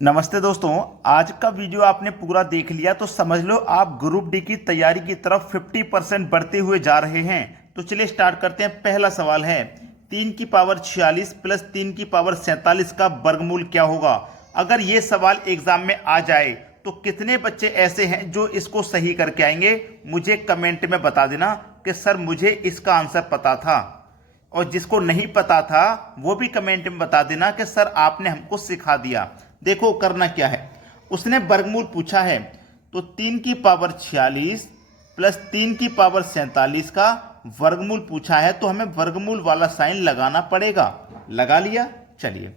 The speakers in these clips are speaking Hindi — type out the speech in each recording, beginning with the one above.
नमस्ते दोस्तों। आज का वीडियो आपने पूरा देख लिया तो समझ लो आप ग्रुप डी की तैयारी की तरफ 50% बढ़ते हुए जा रहे हैं। तो चलिए स्टार्ट करते हैं। पहला सवाल है 3 की पावर 46 प्लस 3 की पावर 47 का वर्गमूल क्या होगा। अगर ये सवाल एग्जाम में आ जाए तो कितने बच्चे ऐसे हैं जो इसको सही करके आएंगे, मुझे कमेंट में बता देना कि सर मुझे इसका आंसर पता था। और जिसको नहीं पता था वो भी कमेंट में बता देना कि सर आपने हमको सिखा दिया। देखो करना क्या है, उसने वर्गमूल पूछा है तो 3 की पावर 46 प्लस 3 की पावर 47 का वर्गमूल पूछा है तो हमें वर्गमूल वाला साइन लगाना पड़ेगा। लगा लिया। चलिए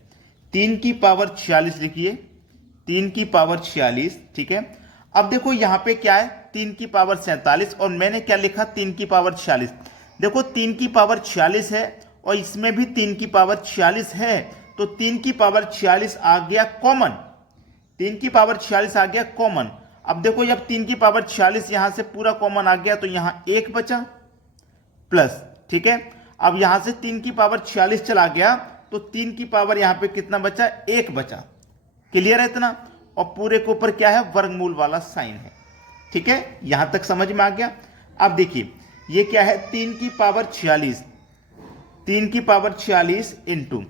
3 की पावर 46 लिखिए, 3 की पावर 46। ठीक है, अब देखो यहां पे क्या है 3 की पावर 47 और मैंने क्या लिखा 3 की पावर 46। देखो 3 की पावर 46 है और इसमें भी 3 की पावर 46 है तो 3 की पावर 46 आ गया कॉमन। 3 की पावर 46 आ गया कॉमन। अब देखो जब 3 की पावर 46 यहां से पूरा कॉमन आ गया तो यहां 1 बचा प्लस। ठीक है, अब यहां से 3 की पावर 46 चला गया तो 3 की पावर यहां पे कितना बचा, 1 बचा। क्लियर है इतना। और पूरे के ऊपर क्या है, वर्गमूल वाला साइन है। ठीक है, यहां तक समझ में आ गया। अब देखिए ये क्या है 3 की पावर 46, 3 की पावर 46 इंटू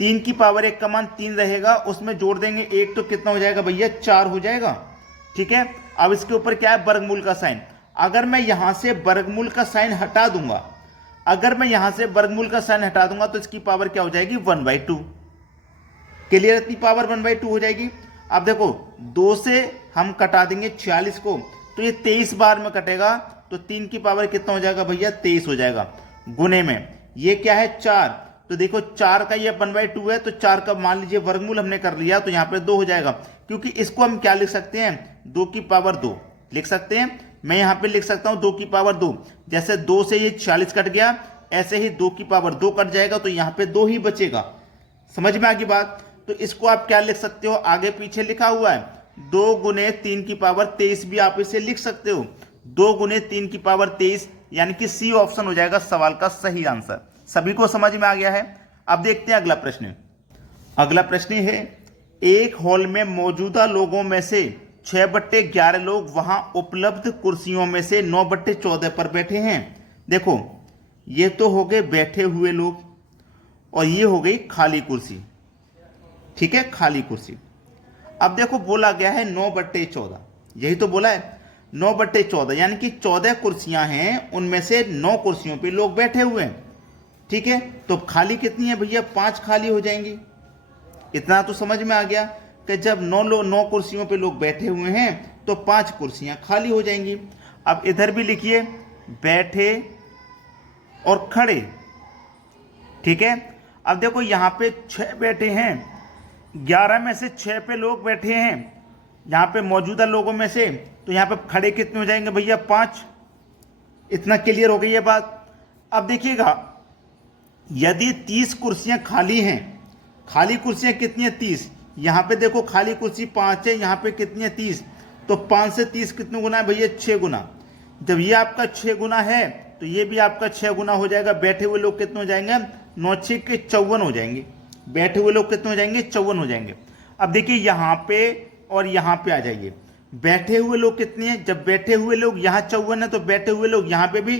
3 की पावर 1 का मान 3 रहेगा, उसमें जोड़ देंगे 1 तो कितना हो जाएगा भैया, 4 हो जाएगा। ठीक है, अब इसके ऊपर क्या है, वर्गमूल का साइन। अगर मैं यहां से वर्गमूल का साइन हटा दूंगा, अगर मैं यहां से वर्गमूल का साइन हटा दूंगा तो इसकी पावर क्या हो जाएगी, 1/2। क्लियर, इतनी पावर 1/2 हो जाएगी। अब देखो 2 से हम कटा देंगे 46 को तो ये 23 बार में कटेगा तो 3 की पावर कितना हो जाएगा भैया, 23 हो जाएगा। गुने में ये क्या है 4, तो देखो 4 का ये 1/2 है तो 4 का मान लीजिए वर्गमूल हमने कर लिया तो यहां पे 2 हो जाएगा। क्योंकि इसको हम क्या लिख सकते हैं, 2 की पावर 2 लिख सकते हैं। मैं यहां पे लिख सकता हूं 2 की पावर 2। जैसे 2 से ये 46 कट गया ऐसे ही 2 की पावर 2 कट जाएगा तो यहां पे 2 ही बचेगा। समझ में आ गई बात। तो इसको आप क्या लिख सकते हो, आगे पीछे लिखा हुआ है 2 गुने 3 की पावर 23 भी आप इसे लिख सकते हो। 2 गुने 3 की पावर 23 यानी कि सी ऑप्शन हो जाएगा सवाल का सही आंसर। सभी को समझ में आ गया है। अब देखते हैं अगला प्रश्न। अगला प्रश्न है एक हॉल में मौजूदा लोगों में से 6/11 लोग वहां उपलब्ध कुर्सियों में से 9/14 पर बैठे हैं। देखो ये तो हो गए बैठे हुए लोग और ये हो गई खाली कुर्सी। ठीक है, खाली कुर्सी। अब देखो बोला गया है 9/14, यही तो बोला है 9/14 यानी कि 14 कुर्सियां हैं, उनमें से 9 कुर्सियों पे लोग बैठे हुए हैं। ठीक है, तो खाली कितनी है भैया, 5 खाली हो जाएंगी। इतना तो समझ में आ गया कि जब 9 कुर्सियों पे लोग बैठे हुए हैं तो 5 कुर्सियां खाली हो जाएंगी। अब इधर भी लिखिए बैठे और खड़े। ठीक है, अब देखो यहां पे 6 बैठे हैं, 11 में से 6 पे लोग बैठे हैं यहां पे मौजूदा लोगों में से, तो यहां पे खड़े कितने हो जाएंगे भैया, 5। इतना क्लियर हो गई है बात। अब देखिएगा यदि 30 कुर्सियां खाली हैं, खाली कुर्सियां कितनी है 30, यहां पे देखो खाली कुर्सी 5 है, यहां पे कितनी है 30, तो 5 से 30 कितने गुना है भैया, 6 गुना। जब ये आपका 6 गुना है तो ये भी आपका 6 गुना हो जाएगा। बैठे हुए लोग कितने हो जाएंगे, 9 6 के 54 हो जाएंगे। बैठे हुए लोग कितने हो जाएंगे, 54 हो जाएंगे। अब देखिए यहां पे और यहां पे आ जाइए, बैठे हुए लोग कितने हैं, जब बैठे हुए लोग यहां 54 है तो बैठे हुए लोग यहां पे भी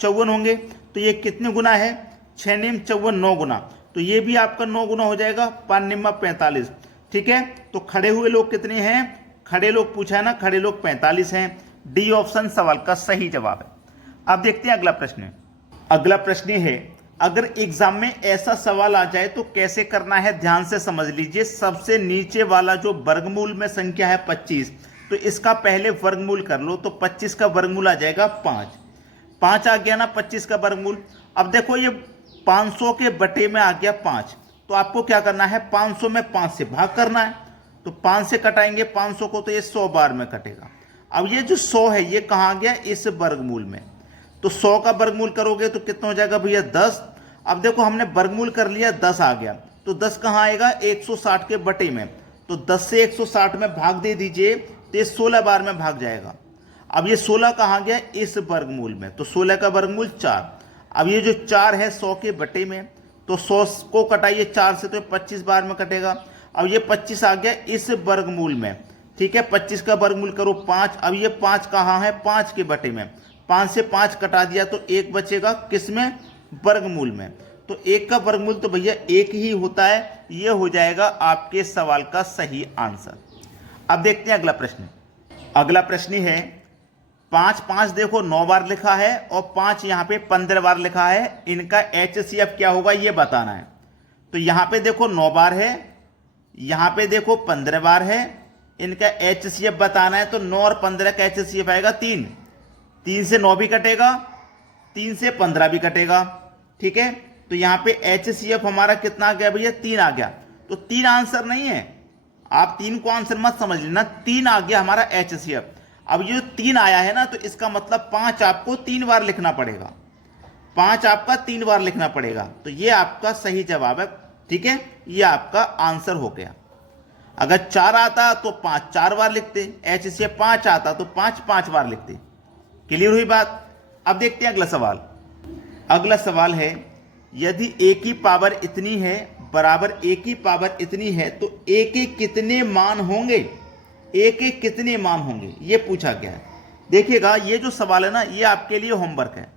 54 होंगे। तो ये कितने गुना है, 6 निम 54 9 गुना, तो ये भी आपका 9 गुना हो जाएगा, 5 निम्मा 45। ठीक है, तो खड़े हुए लोग कितने हैं, खड़े लोग पूछा है ना, खड़े लोग 45 हैं। डी ऑप्शन सवाल का सही जवाब है। अब देखते हैं अगला प्रश्न। अगला प्रश्न है अगर एग्जाम में ऐसा सवाल आ जाए तो कैसे करना है, ध्यान से समझ लीजिए। सबसे नीचे वाला जो वर्गमूल में संख्या है 25, तो इसका पहले वर्गमूल कर लो तो 25 का वर्गमूल आ जाएगा 5। 5 आ गया ना 25 का वर्गमूल। अब देखो ये 500 के बटे में आ गया 5, तो आपको क्या करना है, 500 में 5 से भाग करना है। तो 5 से कटाएंगे 500 को तो ये 100 बार में कटेगा। अब ये जो 100 है ये कहाँ आ गया, इस वर्गमूल में, तो 100 का वर्गमूल करोगे तो कितना हो जाएगा भैया, 10। अब देखो हमने वर्गमूल कर लिया, 10 आ गया, तो 10 कहाँ आएगा, 160 के बटे में, तो 10 से 160 में भाग दे दीजिए तो ये 16 बार में भाग जाएगा। अब ये 16 कहाँ गया, इस वर्गमूल में, तो 16 का वर्गमूल 4। अब ये जो 4 है 100 के बटे में, तो 100 को कटाइए 4 से तो 25 बार में कटेगा। अब ये 25 आ गया इस वर्गमूल में, ठीक है। 25 का वर्गमूल करो 5, अब ये 5 कहाँ है, 5 के बटे में, 5 से 5 कटा दिया तो 1 बचेगा किसमें, वर्गमूल में। तो 1 का वर्गमूल तो भैया 1 ही होता है, ये हो जाएगा आपके सवाल का सही आंसर। अब देखते हैं अगला प्रश्न। अगला प्रश्न है 5 5 देखो 9 बार लिखा है और 5 यहाँ पे 15 बार लिखा है, इनका HCF क्या होगा ये बताना है। तो यहाँ पे देखो 9 बार है, यहाँ पे देखो 15 बार है, इनका HCF बताना है। तो 9 और 15 का HCF आएगा 3, 3 से 9 भी कटेगा, 3 से 15 भी कटेगा, ठीक है। तो यहाँ पे HCF हमारा कितना आ गया भैया, 3 आ गया। तो 3 आंसर नहीं है, आप 3 को आंसर मत समझ लेना, 3 आ गया हमारा HCF। अब ये 3 आया है ना, तो इसका मतलब 5 आपको 3 बार लिखना पड़ेगा, 5 आपका 3 बार लिखना पड़ेगा। तो ये आपका सही जवाब है, ठीक है, ये आपका आंसर हो गया। अगर 4 आता तो 5 4 बार लिखते, HCF 5 आता तो 5 5 बार लिखते। क्लियर हुई बात। अब देखते हैं अगला सवाल। अगला सवाल है यदि a की पावर इतनी है बराबर a की पावर इतनी है तो a के कितने मान होंगे, a के कितने मान होंगे, ये पूछा गया है। देखिएगा ये जो सवाल है ना, ये आपके लिए होमवर्क है,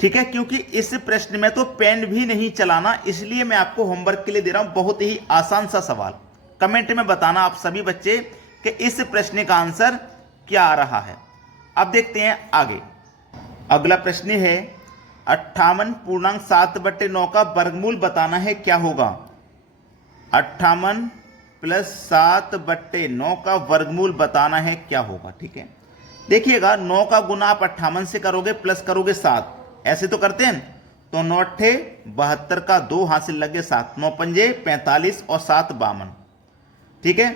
ठीक है, क्योंकि इस प्रश्न में तो पेन भी नहीं चलाना, इसलिए मैं आपको होमवर्क के लिए दे रहा हूं। बहुत ही आसान सा सवाल, कमेंट में बताना आप सभी बच्चे कि इस प्रश्न का आंसर क्या आ रहा है। अब देखते हैं आगे। अगला प्रश्न है 58.7/9 का वर्गमूल बताना है, क्या होगा। 58 + 7/9 का वर्गमूल बताना है, क्या होगा, ठीक है। देखिएगा 9 का गुना आप 58 से करोगे प्लस करोगे 7, ऐसे तो करते हैं। तो 9 अट्ठे 72 का 2 हासिल लगे 7, 9 पंजे 45 और 7 52, ठीक है।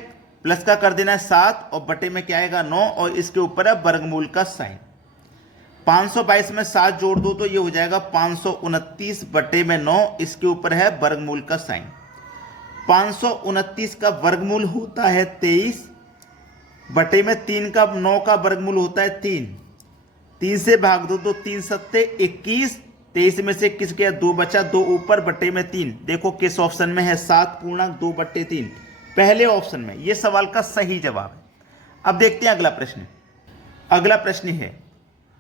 प्लस का कर देना है 7 और बटे में क्या आएगा 9 और इसके ऊपर है वर्गमूल का साइन। 522 में 7 जोड़ दो तो ये हो जाएगा 529 बटे में 9, इसके ऊपर है वर्गमूल का साइन। 529 का वर्गमूल होता है 23 बटे में 3 का 9 का वर्गमूल होता है 3, 3 से भाग दो तो 3 सत्ते 21, 23 में से 21 गया 2 बचा, 2 ऊपर बटे में 3। देखो किस ऑप्शन में है, 7.2/3, पहले ऑप्शन में। यह सवाल का सही जवाब है। अब देखते हैं अगला प्रश्न। अगला प्रश्न है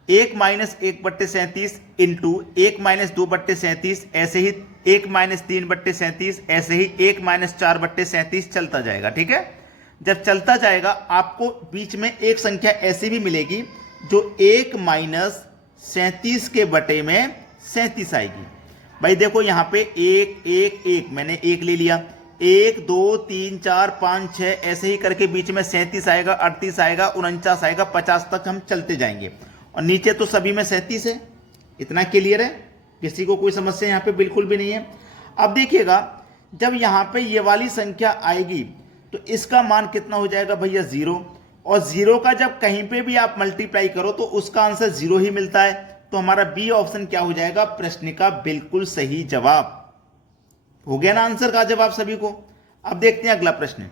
1 - 1/37 इंटू 1 - 2/37, ऐसे ही 1 - 3/37, ऐसे ही 1 - 4/37 चलता जाएगा, ठीक है। जब चलता जाएगा आपको बीच में एक संख्या ऐसी भी मिलेगी जो 1 - 37 के बटे में 37 आएगी। भाई देखो यहां पे 1 1 1, मैंने 1 ले लिया, 1 2 3 4 5 6 ऐसे ही करके बीच में 37 आएगा, 38 आएगा, 49 आएगा, 50 तक हम चलते जाएंगे और नीचे तो सभी में 37 है। इतना क्लियर है, किसी को कोई समस्या यहाँ पे बिल्कुल भी नहीं है। अब देखिएगा जब यहाँ पे ये वाली संख्या आएगी तो इसका मान कितना हो जाएगा भैया 0, और 0 का जब कहीं पे भी आप मल्टीप्लाई करो तो उसका आंसर 0 ही मिलता है। तो हमारा बी ऑप्शन क्या हो जाएगा, प्रश्न का बिल्कुल सही जवाब हो गया ना, आंसर का जवाब सभी को। अब देखते हैं अगला प्रश्न।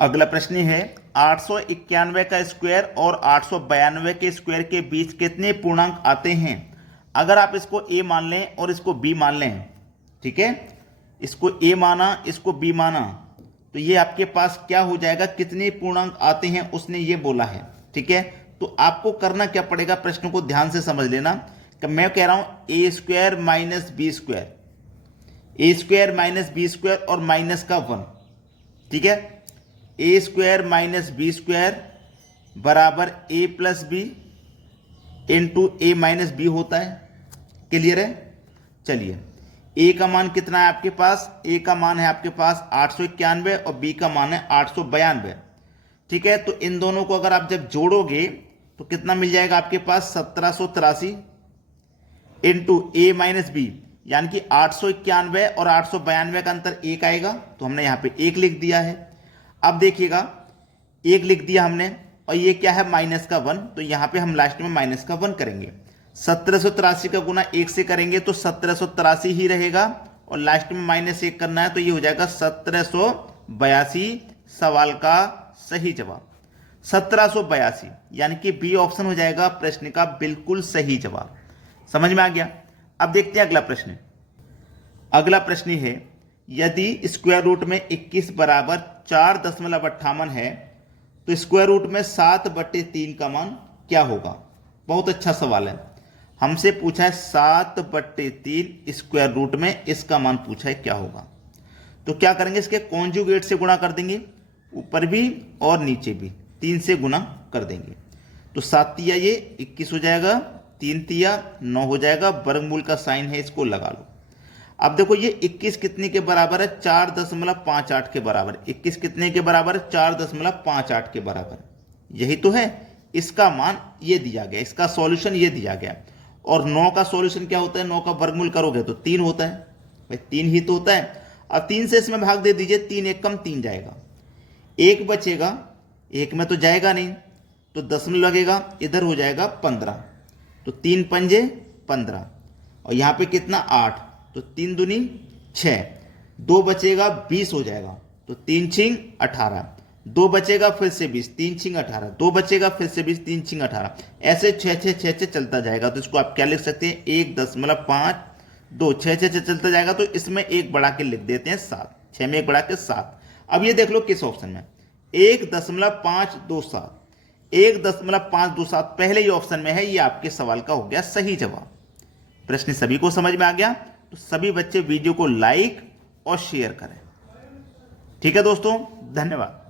अगला प्रश्न है 891 का स्क्वायर और 892 के स्क्वायर के बीच कितने पूर्णांक आते हैं। अगर आप इसको a मान लें और इसको b मान लें, ठीक है, इसको a माना इसको b माना, तो ये आपके पास क्या हो जाएगा, कितने पूर्णांक आते हैं उसने ये बोला है, ठीक है। तो आपको करना क्या पड़ेगा, प्रश्न को ध्यान से समझ लेना कि मैं कह रहा हूं a² - b² a² - b² और माइनस का 1, ठीक है। a² - b² बराबर a + b into a - b होता है। क्लियर है। चलिए a का मान कितना है आपके पास, a का मान है आपके पास 891 और b का मान है 892, ठीक है। तो इन दोनों को अगर आप जब जोड़ोगे तो कितना मिल जाएगा आपके पास 1783 इंटू a - b, यानी कि 891 और 892 का अंतर 1 आएगा, तो हमने यहाँ पे 1 लिख दिया है। अब देखिएगा 1 लिख दिया हमने और ये क्या है माइनस का 1, तो यहाँ पे हम लास्ट में माइनस का 1 करेंगे। 1783 का गुना 1 से करेंगे तो 1783 ही रहेगा और लास्ट में -1 करना है, तो ये हो जाएगा 1782। सवाल का सही जवाब 1782, यानी कि बी ऑप्शन हो जाएगा प्रश्न का बिल्कुल सही जवाब। समझ में आ गया। अब देखते हैं अगला प्रश्न। अगला प्रश्न है यदि स्क्वायर रूट में 21 बराबर 4.58 है तो स्क्वायर रूट में 7/3 का मान क्या होगा। बहुत अच्छा सवाल है, हमसे पूछा है 7/3 स्क्वायर रूट में, इसका मान पूछा है क्या होगा। तो क्या करेंगे, इसके कॉन्जुगेट से गुणा कर देंगे, ऊपर भी और नीचे भी 3 से गुणा कर देंगे। तो 7 तिया ये 21 हो जाएगा, 3 तिया 9 हो जाएगा, वर्गमूल का साइन है इसको लगा लो। अब देखो ये 21 कितने के बराबर है, 4.58 के बराबर। 21 कितने के बराबर है, 4.58 के बराबर। यही तो है, इसका मान ये दिया गया, इसका सॉल्यूशन ये दिया गया। और 9 का सॉल्यूशन क्या होता है, 9 का वर्गमूल करोगे तो 3 होता है, भाई 3 ही तो होता है। अब 3 से इसमें भाग दे दीजिए, 3 एक कम 3 जाएगा, 1 बचेगा, 1 में तो जाएगा नहीं, तो दशमलव लगेगा, इधर हो जाएगा 15। तो 3 पंजे 15, और यहाँ पे कितना 8, तो 3 दूनी 6, 2 बचेगा 20 हो जाएगा, तो 3 छिंग 18, 2 बचेगा फिर से 20, 3 छिंग 18, 2 बचेगा फिर से 20, 3 छिंग 18, ऐसे 6 चलता जाएगा। तो इसको आप क्या लिख सकते हैं, 1.52, 6 चलता जाएगा। तो इसमें 1 बढ़ा के लिख देते हैं 7, 6 में 1 बढ़ा के 7। अब ये देख लो किस ऑप्शन में, 1.527, 1.527 पहले ही ऑप्शन में है, ये आपके सवाल का हो गया सही जवाब। प्रश्न सभी को समझ में आ गया, तो सभी बच्चे वीडियो को लाइक और शेयर करें। ठीक है दोस्तों, धन्यवाद।